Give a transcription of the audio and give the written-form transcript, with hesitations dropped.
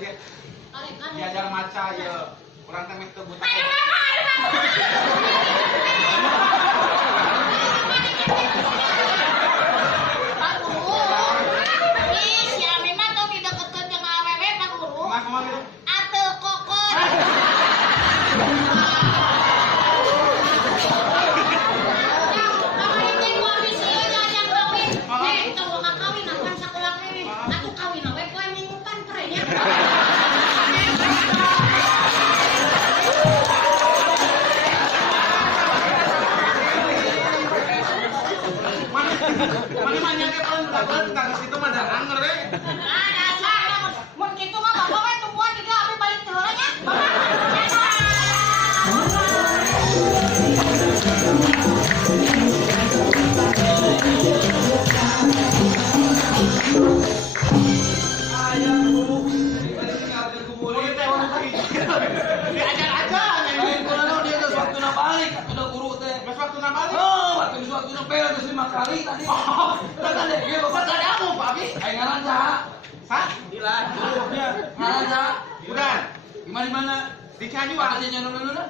dia diajar maca ya orang teh teu buta. Pak Guru. Ih, si Ami mah tong didekekeun jeung awewe Pak Guru. Kumaha gitu? Ateu kokot. Mana manya ke paling belakang tangis itu mah darang ngere. Ah, dasar. Mun kitu mah bapak we tumbuhan juga abi balik teh heula nya. Ayah guru, tadi tinggal ke kubur teh orang diajar aja. Lain kunaon dia geus waktuna balik, atuh guru teh. Mas waktu nambah. Oh, waktuna pel geus 5 kali tadi. Tadi deh, ge bapak Tadi aku Pak Abi. aing ngaran saha? Sah? Gila. Ngaran saha? Udah. Di mana? Di Cianjuang. Katanya nyono-nyono.